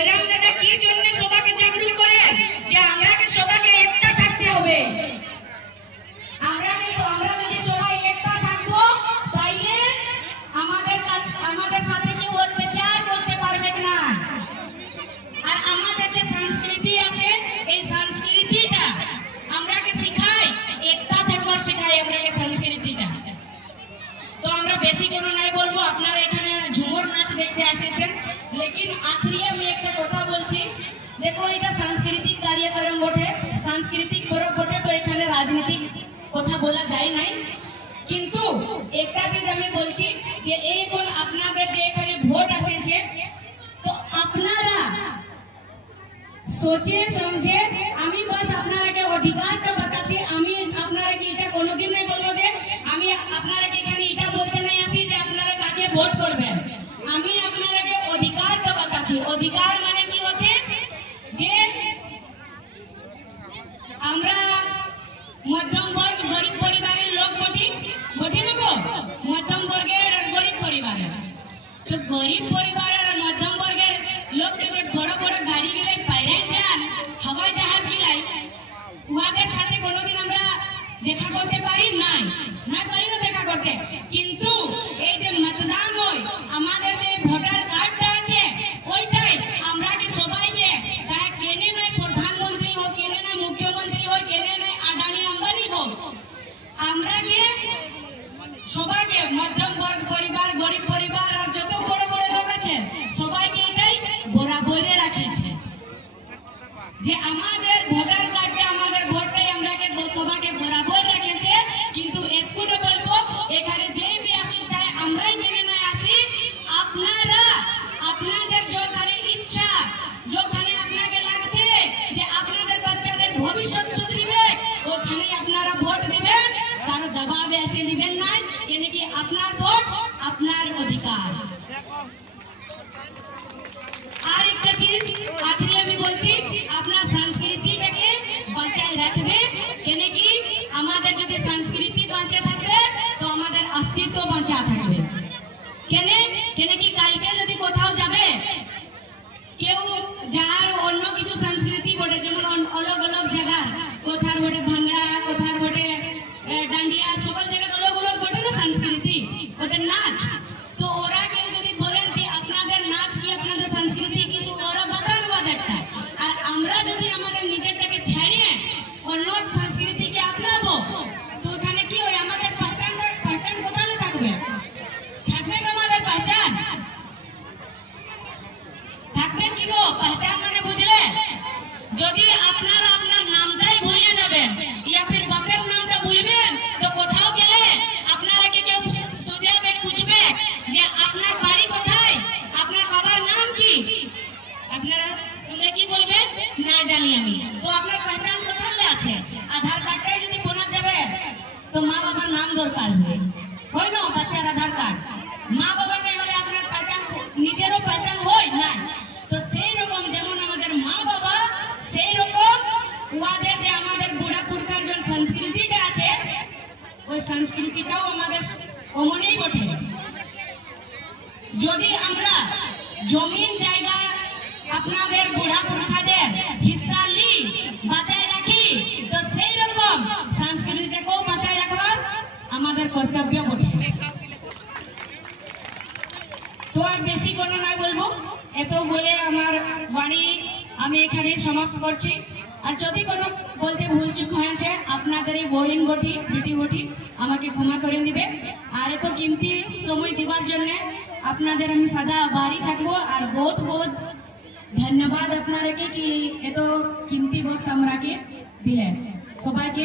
বৈরাম দাদা কি জন্য সবাইকে জাগরুক করে যে আমরাকে সবাইকে একটা থাকতে হবে। আমরা যদি সবাই একটা থাকবো তাইলে আমাদের সাথে কেউ অত্যাচার করতে পারবে না। আর আমাদের যে সংস্কৃতি আছে এই সংস্কৃতিটা আমরাকে শিখাই, একটা থাকবার শেখাই আমরাকে সংস্কৃতিটা। তো আমরা বেশি কোনো নাই বলবো, আপনারা এখানে ঝুমুর নাচ দেখতে এসেছেন, লেকিন আখরি আমি একটা কথা বলছি। দেখো এটা সাংস্কৃতিক কার্যক্রম বটে, সাংস্কৃতিক পরব বটে, তো এখানে রাজনীতিক কথা বলা যায় নাই। কিন্তু একটা চিজ আমি বলছি যে এই কোন আপনাদের যে এখানে ভোট আসেছে, তো আপনারা सोचे समझे আমি বাস আপনারাকে অধিকারটা বাতাচ্ছি। আমি আপনারাকে এটা কোনোদিন নাই বলবো যে আমি আপনারাকে এখানে এটা বলতে নাই আসি যে আপনারা কাকে ভোট করবেন। আমি আপনারাকে অধিকারটা বাতাচ্ছি। অধিকার মানে কি হচ্ছে যে আমরা মধ্যম বর্গ গরিব পরিবারের লোক বটি না গো, মধ্যম বর্গের আর গরিব পরিবারের। তো গরিব পরিবারের আর মধ্যম বর্গের লোক যে বড় বড় গাড়ি গিলাই বাইরে যান, হাওয়াই জাহাজ গিলাই, উহাদের সাথে কোনোদিন আমরা দেখা করতে পারি নাই, না পারি না দেখা করতে। কিন্তু এই যে মতদান হয়, আমাদের যে ভোটার কার্ডটা আছে ওইটাই আমরা কি সবাইকে, চাহে কেনে নয় প্রধানমন্ত্রী হোক, কেনে নয় মুখ্যমন্ত্রী হোক, কেনে নয় আদানি আম্বানি হোক, আমরা কি সবাইকে মধ্যম বর্গ পরিবার, গরিব পরিবার আর যত বড় বড় লোক আছে সবাইকে এটাই বরাবরে রাখেছে যে আমাদের ভোটার কার্ডে আমাদের ভোটটাই আমরাকে সবাইকে বরাবর রেখেছে। কিন্তু একটুটা বলবো, এখানে যেই বি আসি চাই আমরাই জেনে নয় আসি, আপনারা আপনাদের যেখানে ইচ্ছা, যেখানে আপনাকে লাগছে যে আপনাদের বাচ্চাদের ভবিষ্যৎ সুধরিবে, ওখানে আপনারা ভোট দিবেন, কারো দবাবে এসে দিবেন না, কেন কি আপনার ভোট আপনার অধিকার। আর একটা চিজ আখরি আমি বলছি, আপনার সংস্কৃতিটাকে বাঁচায় রাখবে, কেন কি আমাদের যদি সংস্কৃতি বাঁচে থাকবে তো আমাদের অস্তিত্ব বাঁচা থাকবে। কেন কি কালকে যদি কোথাও যাবে কেউ, যার অন্য কিছু সংস্কৃতি বটে, যেমন অলগ অলগ জায়গার, কোথার বটে ভাঙ্গড়া, কোথার বটে ডান্ডিয়া, সকল জায়গার অলগ অলগ বটে না সংস্কৃতি, ওদের নাচ। তো ওরা কেউ যদি বলেন যে আপনাদের নাচ কি, আপনাদের সংস্কৃতি কি, তো ওরা বাতান ওদেরটা। আর আমরা যদি আমাদের নিজেরটাকে ছেড়ে অন্য সংস্কৃতিকে আপনাবো, তো ওখানে কি হয়, আমাদের পহচান কোথায় থাকবে? থাকবে তো আমাদের পহচান থাকবে কি গো? পহচান মানে বুঝলে, যদি আপনারা আপনার নামটাই ভুলে যাবেন, ইয়া ফির বাপের নামটা ভুলবেন, তো কোথাও গেলে আপনারা কি কেউ সুদেবে পুছবে যে আপনার বাড়ি কোথায়, আপনার বাবার নাম কি, আপনারা তোমরা কি বলবেন না জানি আমি। তো আপনার পহচান কোথায় আছে? আধার কার্ডটাই যদি বনা যাবে তো মা বাবার নাম দরকার হয় না, বাচ্চার আধার কার্ড, মা বাবার নাই হলে আপনার পহচান, নিজেরও পহচান হয় না। তো সেই রকম যেমন আমাদের মা বাবা, সেই রকম উহাদের যে আমাদের বুড়া পুরখার যে সংস্কৃতিটা আছে, ওই সংস্কৃতিটাও আমাদের অমনেই বটে। যদি আমরা জমিন জায়গা আপনাদের বুড়া পুরখাদের হিস্সা লি, বাঁচায় রাখি, তো সেই রকম সংস্কৃতিটাকেও বাঁচায় রাখবার আমাদের কর্তব্য বটে। তো আর বেশি কোনো নয় বলবো, এত বলে আমার বাণী আমি এখানে সমাপ্ত করছি। আর যদি কোনো বলতে ভুল চুক হয়েছে, আপনাদের এই বহিন বটি, বেটি বটি আমাকে ক্ষমা করে দিবে। আর এত কিমতি সময় দেওয়ার জন্য আপনাদের আমি সদা আভারী থাকবো। আর বহুত বহুত ধন্যবাদ আপনারাকে কি এত কিমতি বক্ত আমরাকে দিলেন। সবাইকে